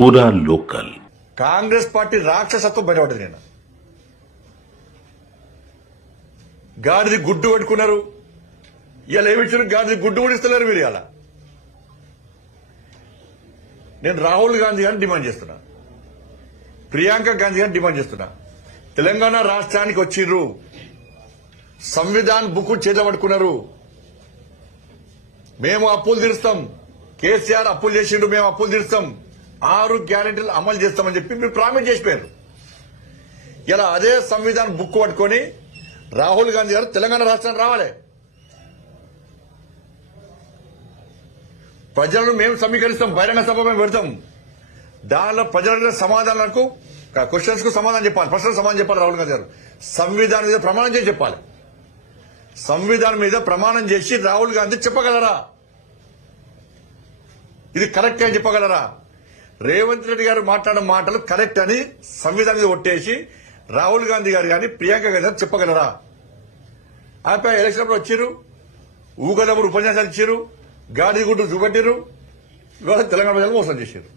పూరా local. Congress party రాక్షసత్వం బయటపడ్డది. నేను గాడిది గుడ్డు పెట్టుకున్నారు, ఇవాళ ఏమిచ్చారు? గాడిది గుడ్డు కూడా ఇస్తలేరు మీరు. ఇవాళ నేను రాహుల్ గాంధీ గారిని డిమాండ్ చేస్తున్నా, ప్రియాంక గాంధీ గారిని డిమాండ్ చేస్తున్నా. తెలంగాణ రాష్ట్రానికి వచ్చిర్రు, సంవిధాన్ బుక్ చేత పట్టుకున్నారు. మేము అప్పులు తీరుస్తాం, కేసీఆర్ అప్పులు చేసిండు, మేము అప్పులు తీరుస్తాం, 6 గ్యారెంటీలు అమలు చేస్తామని చెప్పి మీరు ప్రామిస్ చేసిపోయారు. ఇలా అదే సంవిధాన్ బుక్ పట్టుకొని రాహుల్ గాంధీ గారు తెలంగాణ రాష్ట్రానికి రావాలి. ప్రజలను మేము సమీకరిస్తాం, బహిరంగ సభ మేము పెడతాం. దానిలో ప్రజల సమాధానాలకు, క్వశ్చన్స్ కు సమాధానం చెప్పాలి, ప్రశ్నలకు సమాధానం చెప్పాలి. రాహుల్ గాంధీ గారు సంవిధానం మీద ప్రమాణం చేసి చెప్పాలి. సంవిధానం మీద ప్రమాణం చేసి రాహుల్ గాంధీ చెప్పగలరా ఇది కరెక్ట్ అని చెప్పగలరా? రేవంత్ రెడ్డి గారు మాట్లాడిన మాటలు కరెక్ట్ అని సంవిధానం మీద ఒట్టేసి రాహుల్ గాంధీ గారు కానీ ప్రియాంక గాంధీ గారు చెప్పగలరా? ఆపై ఎలక్షన్ అప్పుడు వచ్చిర్రు, ఊగదప్పుడు ఉపన్యాసాలు ఇచ్చారు, గాడి గుడ్డు చూపెట్టారు, ఇవాళ తెలంగాణ ప్రజలు మోసం చేశారు.